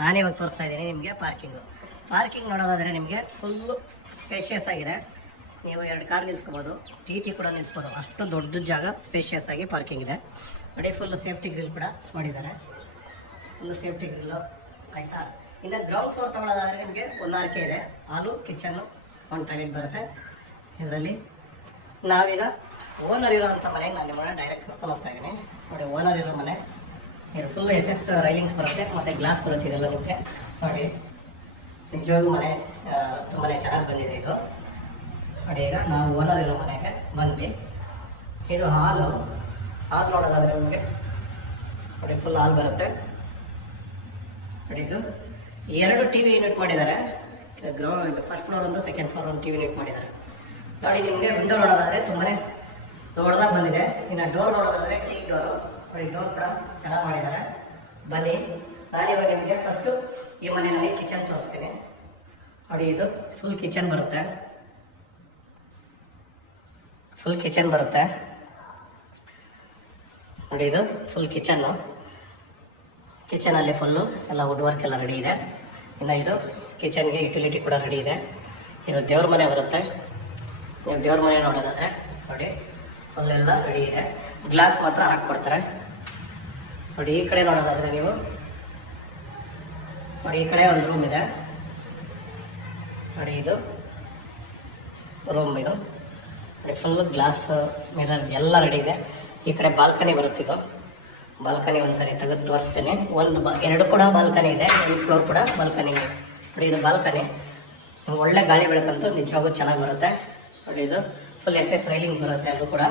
ನಾನೇ ಇವಾಗ ತೋರಿಸ್ತಾ ಇದ್ದೀನಿ ನಿಮಗೆ ಪಾರ್ಕಿಂಗ್ ನೋಡೋದಾದರೆ ನಿಮಗೆ ಫುಲ್ಲು ಸ್ಪೇಷಿಯಸ್ ಆಗಿದೆ. ನೀವು 2 ಕಾರ್ ನಿಲ್ಸ್ಕೋಬೋದು, ಟಿ ಕೂಡ ನಿಲ್ಸ್ಬೋದು. ಅಷ್ಟು ದೊಡ್ಡ ಜಾಗ ಸ್ಪೇಷಿಯಸ್ ಆಗಿ ಪಾರ್ಕಿಂಗ್ ಇದೆ ನೋಡಿ. ಫುಲ್ಲು ಸೇಫ್ಟಿ ಗ್ರಿಲ್ ಕೂಡ ಮಾಡಿದ್ದಾರೆ, ಫುಲ್ಲು ಸೇಫ್ಟಿ ಗ್ರಿಲ್ಲು ಆಯಿತಾ. ಇನ್ನು ಗ್ರೌಂಡ್ ಫ್ಲೋರ್ ತೊಗೊಳ್ಳೋದಾದರೆ ನಿಮಗೆ 1 RK ಇದೆ. ಹಾಲು, ಕಿಚನ್ನು, 1 ಟಾಯ್ಲೆಟ್ ಬರುತ್ತೆ ಇದರಲ್ಲಿ. ನಾವೀಗ ಓನರ್ ಇರೋಂಥ ಮನೆಗೆ ನಾನು ನಿಮ್ಮನ್ನ ಡೈರೆಕ್ಟ್ ಕರ್ಕೊಂಡು ಹೋಗ್ತಾ ಇದ್ದೀನಿ ನೋಡಿ. ಓನರ್ ಇರೋ ಮನೆ ಇದು ಫುಲ್ SS ರೈಲಿಂಗ್ಸ್ ಬರುತ್ತೆ ಮತ್ತು ಗ್ಲಾಸ್ ಬರುತ್ತೆ ಇದೆಲ್ಲ ನಿಮಗೆ ನೋಡಿ. ನಿಜವಾಗೂ ಮನೆ ತುಂಬಾ ಚೆನ್ನಾಗಿ ಬಂದಿದೆ ಇದು ನೋಡಿ. ಈಗ ನಾವು ಓನರ್ ಇರೋ ಮನೆಗೆ ಬಂದ್ವಿ. ಇದು ಹಾಲು ನೋಡೋದಾದರೆ ನಿಮಗೆ ನೋಡಿ, ಫುಲ್ ಹಾಲ್ ಬರುತ್ತೆ ನೋಡಿ. ಇದು 2 TV ಯೂನಿಟ್ ಮಾಡಿದ್ದಾರೆ. ಇದು ಫಸ್ಟ್ ಫ್ಲೋರ್ ಒಂದು, ಸೆಕೆಂಡ್ ಫ್ಲೋರ್ ಒಂದು TV ಯೂನಿಟ್ ಮಾಡಿದ್ದಾರೆ ನೋಡಿ. ನಿಮಗೆ ವಿಂಡೋ ನೋಡೋದಾದರೆ ತುಂಬಾ ದೊಡ್ಡದಾಗಿ ಬಂದಿದೆ. ಇನ್ನು ಡೋರ್ ನೋಡೋದಾದರೆ ಟೀ ಡೋರು ನೋಡಿ, ಡೋರ್ ಕೂಡ ಚೆನ್ನಾಗಿ ಮಾಡಿದ್ದಾರೆ. ಬನ್ನಿ, ನಾನಿವಾಗ ನಿಮಗೆ ಫಸ್ಟು ಈ ಮನೆಯಲ್ಲಿ ಕಿಚನ್ ತೋರಿಸ್ತೀನಿ ನೋಡಿ. ಇದು ಫುಲ್ ಕಿಚನ್ ಬರುತ್ತೆ ನೋಡಿ. ಇದು ಫುಲ್ ಕಿಚನಲ್ಲಿ ಫುಲ್ಲು ಎಲ್ಲ ವುಡ್ ವರ್ಕ್ ಎಲ್ಲ ರೆಡಿ ಇದೆ. ಇನ್ನು ಇದು ಕಿಚನ್ಗೆ ಯುಟಿಲಿಟಿ ಕೂಡ ರೆಡಿ ಇದೆ. ಇದು ದೇವ್ರ ಮನೆ ಬರುತ್ತೆ. ನೀವು ದೇವ್ರ ಮನೆ ನೋಡೋದಾದರೆ ನೋಡಿ, ಫುಲ್ ಎಲ್ಲ ರೆಡಿ ಇದೆ. ಗ್ಲಾಸ್ ಮಾತ್ರ ಹಾಕ್ಕೊಡ್ತಾರೆ ನೋಡಿ. ಈ ಕಡೆ ನೋಡೋದಾದರೆ ನೀವು ನೋಡಿ, ಈ ಕಡೆ ಒಂದು ರೂಮ್ ಇದೆ ನೋಡಿ. ಇದು ರೂಮ್ ಇದು ನೋಡಿ, ಫುಲ್ ಗ್ಲಾಸ್ ಮಿರರ್ ಎಲ್ಲ ರೆಡಿ ಇದೆ. ಈ ಕಡೆ ಬಾಲ್ಕನಿ ಬರುತ್ತಿದ್ದು. ಬಾಲ್ಕನಿ ಒಂದ್ಸರಿ ತೆಗೆದು ತೋರಿಸ್ತೇನೆ. 2 ಕೂಡ ಬಾಲ್ಕನಿ ಇದೆ. ಈ ಫ್ಲೋರ್ ಕೂಡ ಬಾಲ್ಕನಿ ಇದೆ ನೋಡಿ. ಇದು ಬಾಲ್ಕನಿ, ಒಳ್ಳೆ ಗಾಳಿ ಬೆಳಕಂತೂ ನಿಜವಾಗೂ ಚೆನ್ನಾಗಿ ಬರುತ್ತೆ ನೋಡಿ. ಇದು ಫುಲ್ SS ರೈಲಿಂಗ್ ಬರುತ್ತೆ ಅಲ್ಲೂ ಕೂಡ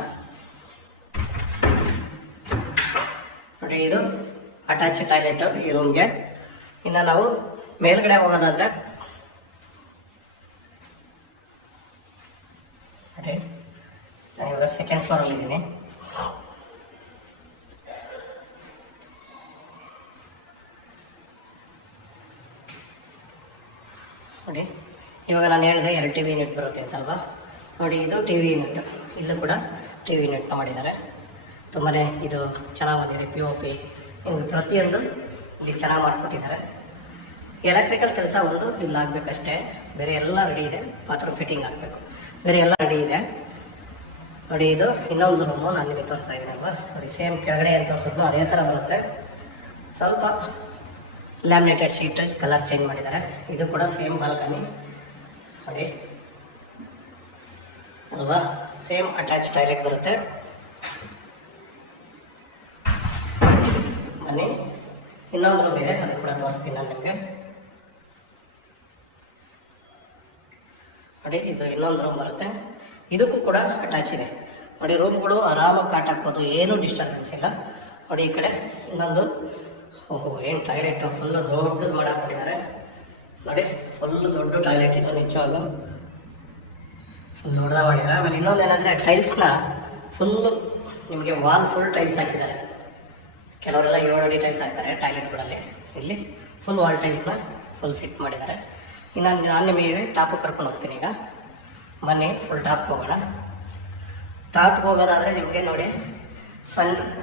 ನೋಡಿ. ಇದು ಅಟ್ಯಾಚ್ ಟಾಯ್ಲೆಟ್ ಈ ರೂಮ್ಗೆ. ಇನ್ನು ನಾವು ಮೇಲ್ಗಡೆ ಹೋಗೋದಾದ್ರೆ ನೋಡಿ, ನಾನು ಇವಾಗ ಸೆಕೆಂಡ್ ಫ್ಲೋರಲ್ಲಿ ಇದ್ದೀನಿ ನೋಡಿ. ಇವಾಗ ನಾನು ಹೇಳಿದೆ 2 TV ಯೂನಿಟ್ ಬರುತ್ತೆ ಅಂತಲ್ವಾ ನೋಡಿ. ಇದು TV ಯೂನಿಟ್, ಇಲ್ಲೂ ಕೂಡ TV ಯೂನಿಟ್ ಮಾಡಿದ್ದಾರೆ. ತುಂಬಾ ಇದು ಚೆನ್ನಾಗಿ ಬಂದಿದೆ. POP ನಿಮಗೆ ಪ್ರತಿಯೊಂದು ಇಲ್ಲಿ ಚೆನ್ನಾಗಿ ಮಾಡಿಕೊಟ್ಟಿದ್ದಾರೆ. ಎಲೆಕ್ಟ್ರಿಕಲ್ ಕೆಲಸ ಒಂದು ಇಲ್ಲಿ ಆಗಬೇಕಷ್ಟೇ, ಬೇರೆ ಎಲ್ಲ ರೆಡಿ ಇದೆ. ಬಾತ್ರೂಮ್ ಫಿಟ್ಟಿಂಗ್ ಆಗಬೇಕು, ಬೇರೆ ಎಲ್ಲ ರೆಡಿ ಇದೆ ನೋಡಿ. ಇದು ಇನ್ನೊಂದು ರೂಮು ನಾನು ನಿಮಗೆ ತೋರಿಸ್ತಾ ಇದ್ದೀನಿ ಅಲ್ವಾ ನೋಡಿ. ಸೇಮ್ ಕೆಳಗಡೆ ಏನು ತೋರಿಸಿದ್ನೋ ಅದೇ ಥರ ಬರುತ್ತೆ. ಸ್ವಲ್ಪ ಲ್ಯಾಮಿನೇಟೆಡ್ ಶೀಟ್ ಕಲರ್ ಚೇಂಜ್ ಮಾಡಿದ್ದಾರೆ. ಇದು ಕೂಡ ಸೇಮ್ ಬಾಲ್ಕನಿ ನೋಡಿ ಅಲ್ವಾ. ಸೇಮ್ ಅಟ್ಯಾಚ್ ಟಾಯ್ಲೆಟ್ ಬರುತ್ತೆ. ಬನ್ನಿ, ಇನ್ನೊಂದು ರೂಮ್ ಇದೆ, ಅದು ಕೂಡ ತೋರಿಸ್ತೀನಿ ನಾನು ನಿಮಗೆ ನೋಡಿ. ಇದು ಇನ್ನೊಂದು ರೂಮ್ ಬರುತ್ತೆ, ಇದಕ್ಕೂ ಕೂಡ ಅಟ್ಯಾಚ್ ಇದೆ ನೋಡಿ. ರೂಮ್ಗಳು ಆರಾಮಾಗಿ ಕಾಟ್ ಹಾಕ್ಬೋದು, ಏನೂ ಡಿಸ್ಟರ್ಬೆನ್ಸ್ ಇಲ್ಲ ನೋಡಿ. ಈ ಕಡೆ ಇನ್ನೊಂದು ಏನು ಟಾಯ್ಲೆಟ್ ಫುಲ್ಲು ದೊಡ್ಡದು ಮಾಡಾಕ್ಬಿಟ್ಟಿದ್ದಾರೆ ನೋಡಿ. ಫುಲ್ಲು ದೊಡ್ಡ ಟಾಯ್ಲೆಟ್ ಇದು, ನಿಜವಾಗೂ ಫುಲ್ ದೊಡ್ಡದಾಗಿ ಮಾಡಿದ್ದಾರೆ. ಆಮೇಲೆ ಇನ್ನೊಂದು ಏನಂದರೆ ಟೈಲ್ಸ್ನ ಫುಲ್ಲು ನಿಮಗೆ ವಾಲ್ ಫುಲ್ ಟೈಲ್ಸ್ ಹಾಕಿದ್ದಾರೆ. ಕೆಲವರೆಲ್ಲ 7 ಅಡಿ ಟೈಲ್ಸ್ ಹಾಕ್ತಾರೆ ಟಾಯ್ಲೆಟ್ಗಳಲ್ಲಿ. ಇಲ್ಲಿ ಫುಲ್ ವಾಲ್ ಟೈಲ್ಸ್ನ ಫುಲ್ ಫಿಟ್ ಮಾಡಿದ್ದಾರೆ. ಇನ್ನು ನಾನು ನಿಮಗೆ ಟಾಪಿಗೆ ಕರ್ಕೊಂಡು ಹೋಗ್ತೀನಿ ಈಗ. ಬನ್ನಿ, ಫುಲ್ ಟಾಪ್ಗೆ ಹೋಗೋಣ. ಟಾಪ್ಗೆ ಹೋಗೋದಾದರೆ ನಿಮಗೆ ನೋಡಿ,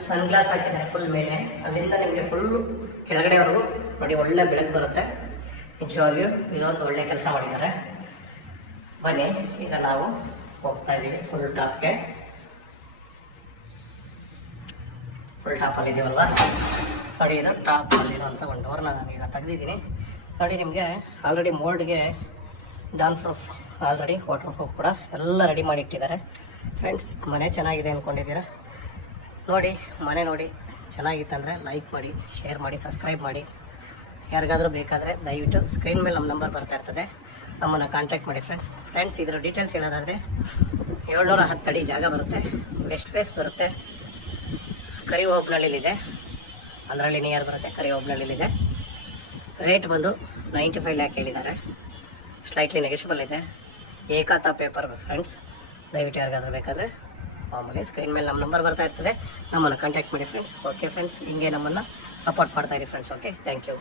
ಸನ್ ಗ್ಲಾಸ್ ಹಾಕಿದ್ದಾರೆ ಫುಲ್ ಮೇಲೆ. ಅಲ್ಲಿಂದ ನಿಮಗೆ ಫುಲ್ಲು ಕೆಳಗಡೆವರೆಗೂ ನೋಡಿ, ಒಳ್ಳೆ ಬೆಳಕು ಬರುತ್ತೆ. ನಿಜವಾಗಿಯೂ ಇದೊಂದು ಒಳ್ಳೆ ಕೆಲಸ ಮಾಡಿದ್ದಾರೆ. ಬನ್ನಿ, ಈಗ ನಾವು ಹೋಗ್ತಾ ಇದ್ದೀವಿ ಫುಲ್ ಟಾಪ್ಗೆ. ಫುಲ್ ಟಾಪಲ್ಲಿದ್ದೀವಲ್ವ ನೋಡಿ. ಇದು ಟಾಪಲ್ಲಿರುವಂಥ ಒಂದು ಡೋರ್ನ ನಾನೀಗ ತೆಗೆದಿದ್ದೀನಿ ನೋಡಿ. ನಿಮಗೆ ಆಲ್ರೆಡಿ ಮೋಲ್ಡ್ಗೆ down proof, already water proof ಕೂಡ ಎಲ್ಲ ರೆಡಿ ಮಾಡಿ ಇಟ್ಟಿದ್ದಾರೆ. ಫ್ರೆಂಡ್ಸ್, ಮನೆ ಚೆನ್ನಾಗಿದೆ ಅಂದ್ಕೊಂಡಿದ್ದೀರಾ ನೋಡಿ. ಮನೆ ನೋಡಿ ಚೆನ್ನಾಗಿತ್ತಂದರೆ ಲೈಕ್ ಮಾಡಿ, ಶೇರ್ ಮಾಡಿ, ಸಬ್ಸ್ಕ್ರೈಬ್ ಮಾಡಿ. ಯಾರಿಗಾದರೂ ಬೇಕಾದರೆ ದಯವಿಟ್ಟು ಸ್ಕ್ರೀನ್ ಮೇಲೆ ನಮ್ಮ ನಂಬರ್ ಬರ್ತಾ ಇರ್ತದೆ, ನಮ್ಮನ್ನು ಕಾಂಟ್ಯಾಕ್ಟ್ ಮಾಡಿ ಫ್ರೆಂಡ್ಸ್. ಇದರ ಡೀಟೇಲ್ಸ್ ಹೇಳೋದಾದರೆ 710 ಅಡಿ ಜಾಗ ಬರುತ್ತೆ. ವೆಸ್ಟ್ ಫೇಸ್ ಬರುತ್ತೆ. ಕರಿಹೋಬನಹಳ್ಳಿಲಿದೆ, ಅದರಲ್ಲಿ ನಿಯರ್ ಬರುತ್ತೆ. ಕರಿಹೋಬನಹಳ್ಳಿಲಿದೆ. ರೇಟ್ ಬಂದು 95 ಲ್ಯಾಕ್ ಹೇಳಿದ್ದಾರೆ. ಸ್ಲೈಟ್ಲಿ ನೆಗೆಷಿಬಲ್ ಇದೆ. ಏಕಾತ ಪೇಪರ್ ಫ್ರೆಂಡ್ಸ್. ದಯವಿಟ್ಟು ಯಾರಿಗಾದ್ರೂ ಬೇಕಾದರೆ ಮಾಮೂಲಿ ಸ್ಕ್ರೀನ್ ಮೇಲೆ ನಮ್ಮ ನಂಬರ್ ಬರ್ತಾ ಇರ್ತದೆ, ನಮ್ಮನ್ನು ಕಾಂಟ್ಯಾಕ್ಟ್ ಮಾಡಿ ಫ್ರೆಂಡ್ಸ್. ಓಕೆ ಫ್ರೆಂಡ್ಸ್, ಹಿಂಗೆ ನಮ್ಮನ್ನು ಸಪೋರ್ಟ್ ಮಾಡ್ತಾಯಿರಿ ಫ್ರೆಂಡ್ಸ್. Okay, thank you.